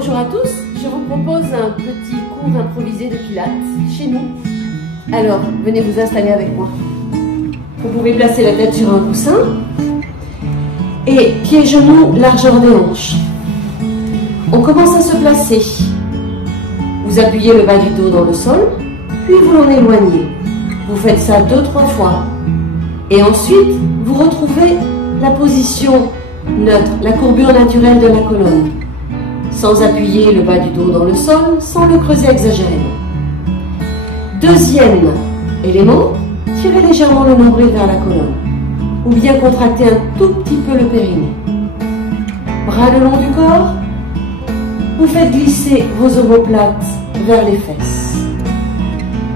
Bonjour à tous, je vous propose un petit cours improvisé de pilates chez nous. Alors, venez vous installer avec moi. Vous pouvez placer la tête sur un coussin et pieds-genoux largeur des hanches. On commence à se placer. Vous appuyez le bas du dos dans le sol, puis vous l'en éloignez. Vous faites ça 2-3 fois. Et ensuite, vous retrouvez la position neutre, la courbure naturelle de la colonne, sans appuyer le bas du dos dans le sol, sans le creuser exagérément. Deuxième élément, tirez légèrement le nombril vers la colonne, ou bien contractez un tout petit peu le périnée. Bras le long du corps, vous faites glisser vos omoplates vers les fesses.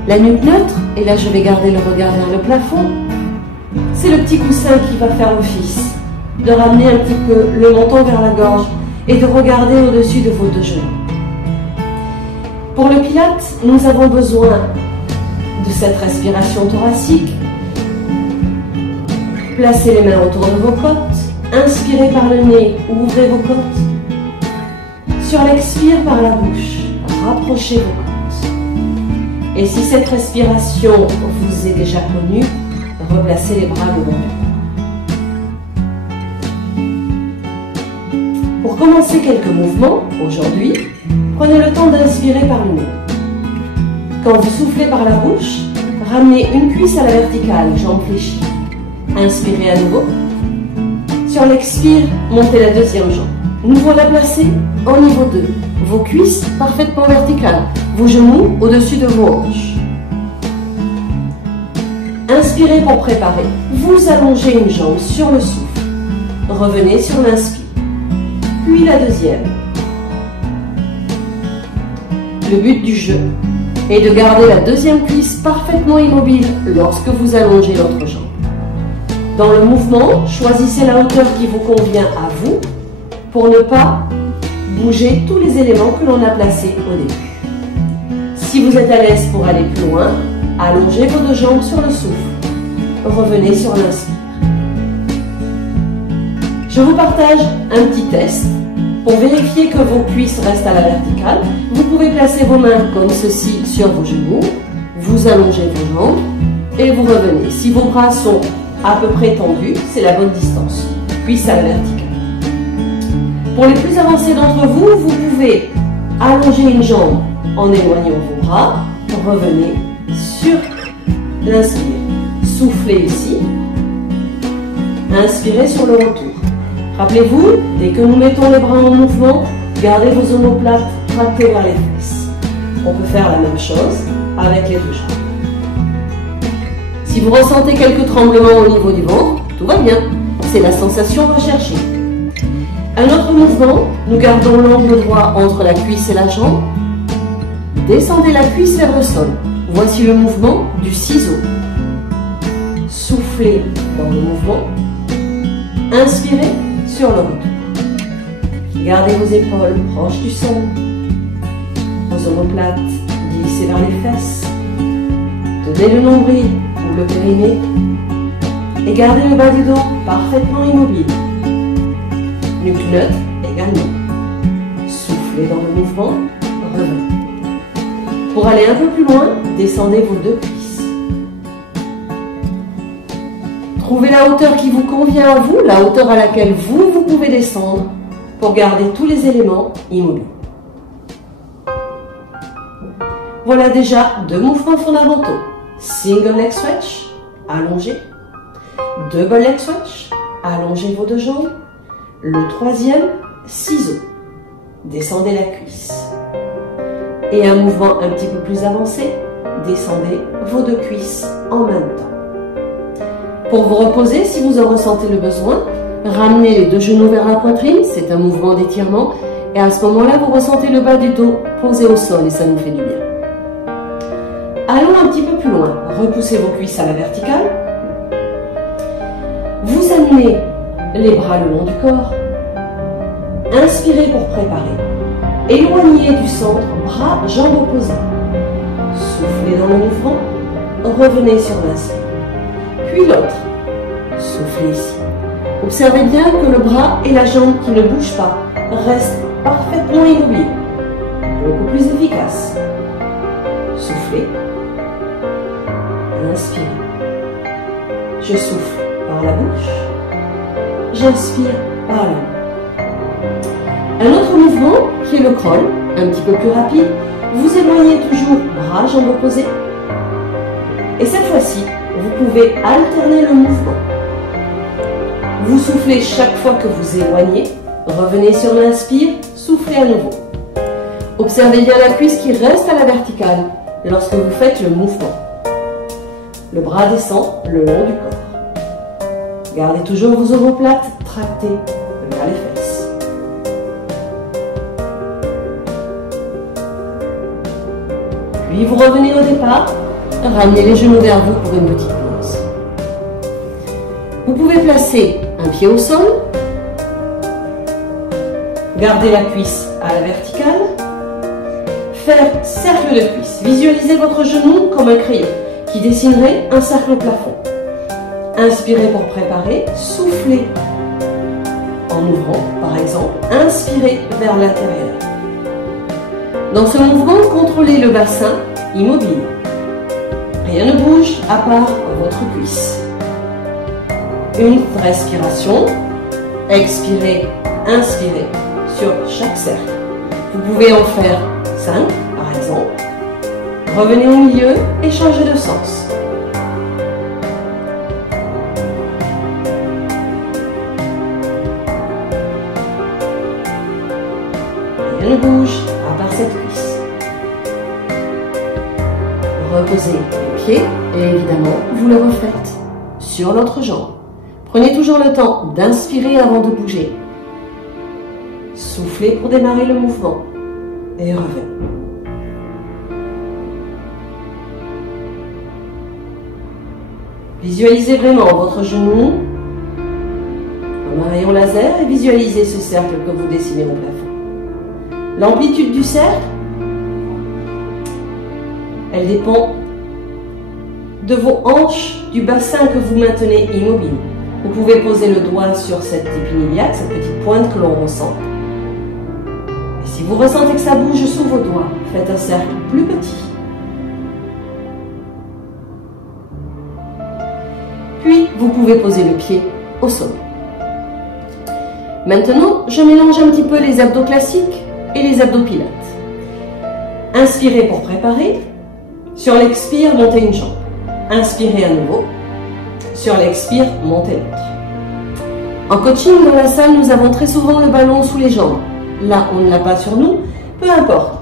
La nuque neutre, et là je vais garder le regard vers le plafond, c'est le petit coussin qui va faire office de ramener un petit peu le menton vers la gorge et de regarder au-dessus de vos deux genoux. Pour le pilates, nous avons besoin de cette respiration thoracique. Placez les mains autour de vos côtes, inspirez par le nez, ouvrez vos côtes. Sur l'expire par la bouche, rapprochez vos côtes. Et si cette respiration vous est déjà connue, replacez les bras le long du corps. Pour commencer quelques mouvements, aujourd'hui, prenez le temps d'inspirer par le nez. Quand vous soufflez par la bouche, ramenez une cuisse à la verticale, jambe fléchie. Inspirez à nouveau. Sur l'expire, montez la deuxième jambe. Nouveau la placer en niveau 2. Vos cuisses parfaitement verticales, vos genoux au-dessus de vos hanches. Inspirez pour préparer. Vous allongez une jambe sur le souffle. Revenez sur l'inspire. Puis la deuxième. Le but du jeu est de garder la deuxième cuisse parfaitement immobile lorsque vous allongez l'autre jambe. Dans le mouvement, choisissez la hauteur qui vous convient à vous pour ne pas bouger tous les éléments que l'on a placés au début. Si vous êtes à l'aise pour aller plus loin, allongez vos deux jambes sur le souffle. Revenez sur l'inspire. Je vous partage un petit test. Pour vérifier que vos cuisses restent à la verticale, vous pouvez placer vos mains comme ceci sur vos genoux, vous allongez vos jambes et vous revenez. Si vos bras sont à peu près tendus, c'est la bonne distance. Cuisses à la verticale. Pour les plus avancés d'entre vous, vous pouvez allonger une jambe en éloignant vos bras. Revenez sur l'inspire. Soufflez ici. Inspirez sur le retour. Rappelez-vous, dès que nous mettons les bras en mouvement, gardez vos omoplates tractées vers les fesses. On peut faire la même chose avec les deux jambes. Si vous ressentez quelques tremblements au niveau du ventre, tout va bien. C'est la sensation recherchée. Un autre mouvement, nous gardons l'angle droit entre la cuisse et la jambe. Descendez la cuisse vers le sol. Voici le mouvement du ciseau. Soufflez dans le mouvement. Inspirez sur le retour. Gardez vos épaules proches du sol. Vos omoplates glissez vers les fesses. Tenez le nombril ou le périnée. Et gardez le bas du dos parfaitement immobile. Nuque neutre également. Soufflez dans le mouvement. Revenez. Pour aller un peu plus loin, descendez vos deux cuisses. Trouvez la hauteur qui vous convient à vous, la hauteur à laquelle vous pouvez descendre pour garder tous les éléments immobiles. Voilà déjà deux mouvements fondamentaux. Single leg stretch, allongez. Double leg stretch, allongez vos deux jambes. Le troisième, ciseau. Descendez la cuisse. Et un mouvement un petit peu plus avancé, descendez vos deux cuisses en même temps. Pour vous reposer, si vous en ressentez le besoin, ramenez les deux genoux vers la poitrine, c'est un mouvement d'étirement, et à ce moment-là, vous ressentez le bas du dos posé au sol et ça nous fait du bien. Allons un petit peu plus loin, repoussez vos cuisses à la verticale, vous amenez les bras le long du corps, inspirez pour préparer, éloignez du centre, bras, jambes opposées, soufflez dans le mouvement, revenez sur l'inspire. Puis l'autre. Soufflez ici. Observez bien que le bras et la jambe qui ne bougent pas restent parfaitement immobile, beaucoup plus efficace. Soufflez. Inspirez. Je souffle par la bouche. J'inspire par la bouche. Un autre mouvement qui est le crawl, un petit peu plus rapide. Vous éloignez toujours bras, jambes opposées. Et cette fois-ci, vous pouvez alterner le mouvement. Vous soufflez chaque fois que vous éloignez. Revenez sur l'inspire, soufflez à nouveau. Observez bien la cuisse qui reste à la verticale lorsque vous faites le mouvement. Le bras descend le long du corps. Gardez toujours vos omoplates tractées vers les fesses. Puis vous revenez au départ, ramenez les genoux vers vous pour une petite pause. Vous pouvez placer un pied au sol, gardez la cuisse à la verticale, faire cercle de cuisse. Visualisez votre genou comme un crayon qui dessinerait un cercle au plafond. Inspirez pour préparer, soufflez en ouvrant par exemple, inspirez vers l'intérieur. Dans ce mouvement, contrôlez le bassin immobile. Rien ne bouge à part votre cuisse. Une respiration, expirez, inspirez sur chaque cercle. Vous pouvez en faire 5 par exemple. Revenez au milieu et changez de sens. Rien ne bouge à part cette cuisse. Reposez le pied et évidemment vous le refaites sur l'autre jambe. Prenez toujours le temps d'inspirer avant de bouger. Soufflez pour démarrer le mouvement et revenez. Visualisez vraiment votre genou comme un rayon laser et visualisez ce cercle que vous dessinez au plafond. L'amplitude du cercle, elle dépend de vos hanches, du bassin que vous maintenez immobile. Vous pouvez poser le doigt sur cette épine iliaque, cette petite pointe que l'on ressent. Et si vous ressentez que ça bouge sous vos doigts, faites un cercle plus petit. Puis, vous pouvez poser le pied au sol. Maintenant, je mélange un petit peu les abdos classiques et les abdos pilates. Inspirez pour préparer. Sur l'expire, montez une jambe. Inspirez à nouveau. Sur l'expire, montez l'autre. En coaching, dans la salle, nous avons très souvent le ballon sous les jambes. Là, on ne l'a pas sur nous, peu importe.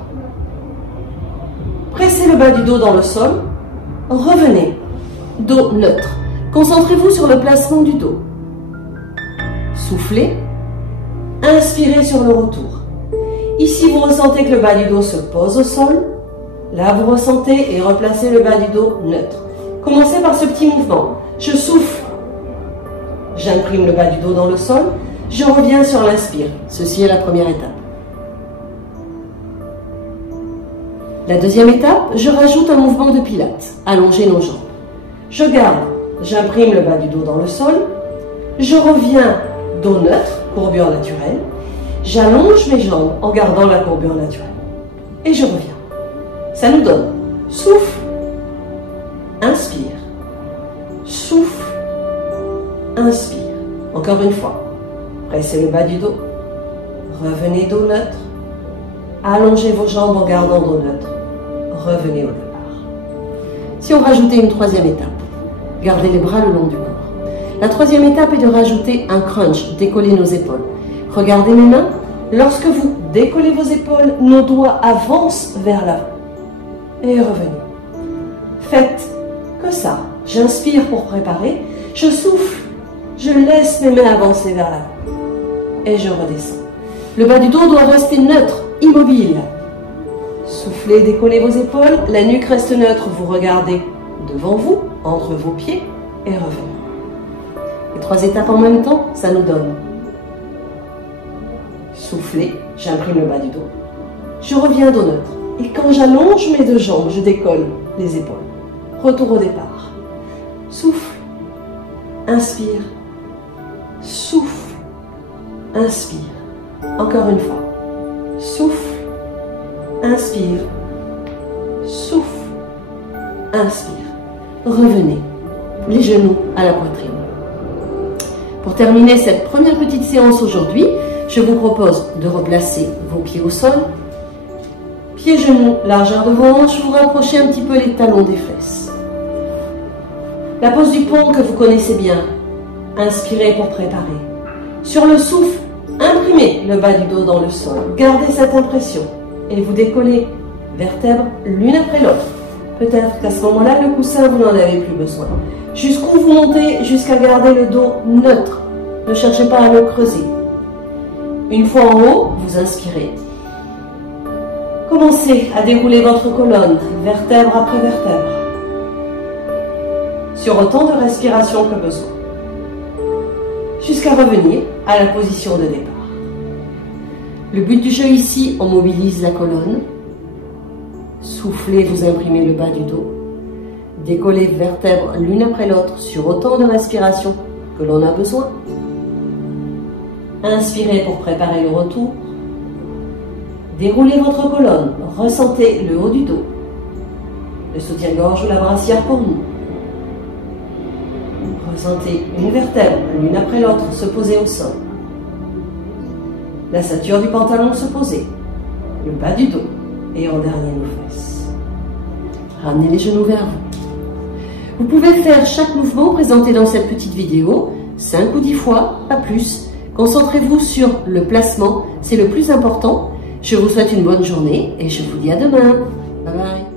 Pressez le bas du dos dans le sol. Revenez. Dos neutre. Concentrez-vous sur le placement du dos. Soufflez. Inspirez sur le retour. Ici, vous ressentez que le bas du dos se pose au sol. Là, vous ressentez et replacez le bas du dos neutre. Commencez par ce petit mouvement. Je souffle. J'imprime le bas du dos dans le sol. Je reviens sur l'inspire. Ceci est la première étape. La deuxième étape, je rajoute un mouvement de pilates. Allongez nos jambes. Je garde. J'imprime le bas du dos dans le sol. Je reviens dos neutre, courbure naturelle. J'allonge mes jambes en gardant la courbure naturelle. Et je reviens. Ça nous donne souffle, inspire, souffle, inspire. Encore une fois. Pressez le bas du dos. Revenez dos neutre. Allongez vos jambes en gardant dos neutre. Revenez au départ. Si on rajoutait une troisième étape, gardez les bras le long du corps. La troisième étape est de rajouter un crunch, décoller nos épaules. Regardez mes mains. Lorsque vous décollez vos épaules, nos doigts avancent vers l'avant. Et revenez. Faites que ça. J'inspire pour préparer. Je souffle. Je laisse mes mains avancer vers l'avant. Et je redescends. Le bas du dos doit rester neutre, immobile. Soufflez, décollez vos épaules. La nuque reste neutre. Vous regardez devant vous, entre vos pieds, et revenez. Les trois étapes en même temps, ça nous donne. Soufflez, j'imprime le bas du dos. Je reviens dos neutre. Et quand j'allonge mes deux jambes, je décolle les épaules. Retour au départ. Souffle, inspire, souffle, inspire. Encore une fois. Souffle. Inspire. Souffle. Inspire. Revenez. Les genoux à la poitrine. Pour terminer cette première petite séance aujourd'hui, je vous propose de replacer vos pieds au sol. Pieds, genoux, largeur de vos hanches, vous rapprochez un petit peu les talons des fesses. La pose du pont que vous connaissez bien. Inspirez pour préparer. Sur le souffle, imprimez le bas du dos dans le sol. Gardez cette impression et vous décollez vertèbres l'une après l'autre. Peut-être qu'à ce moment-là, le coussin, vous n'en avez plus besoin. Jusqu'où vous montez, jusqu'à garder le dos neutre. Ne cherchez pas à le creuser. Une fois en haut, vous inspirez. Commencez à dérouler votre colonne, vertèbre après vertèbre, sur autant de respiration que besoin, jusqu'à revenir à la position de départ. Le but du jeu ici, on mobilise la colonne. Soufflez, vous imprimez le bas du dos. Décollez vertèbres l'une après l'autre sur autant de respiration que l'on a besoin. Inspirez pour préparer le retour. Déroulez votre colonne, ressentez le haut du dos, le soutien-gorge ou la brassière pour nous. Ressentez une vertèbre l'une après l'autre se poser au sol. La ceinture du pantalon se poser, le bas du dos et en dernier nos fesses. Ramenez les genoux vers vous. Vous pouvez faire chaque mouvement présenté dans cette petite vidéo 5 ou 10 fois, pas plus. Concentrez-vous sur le placement, c'est le plus important. Je vous souhaite une bonne journée et je vous dis à demain. Bye bye.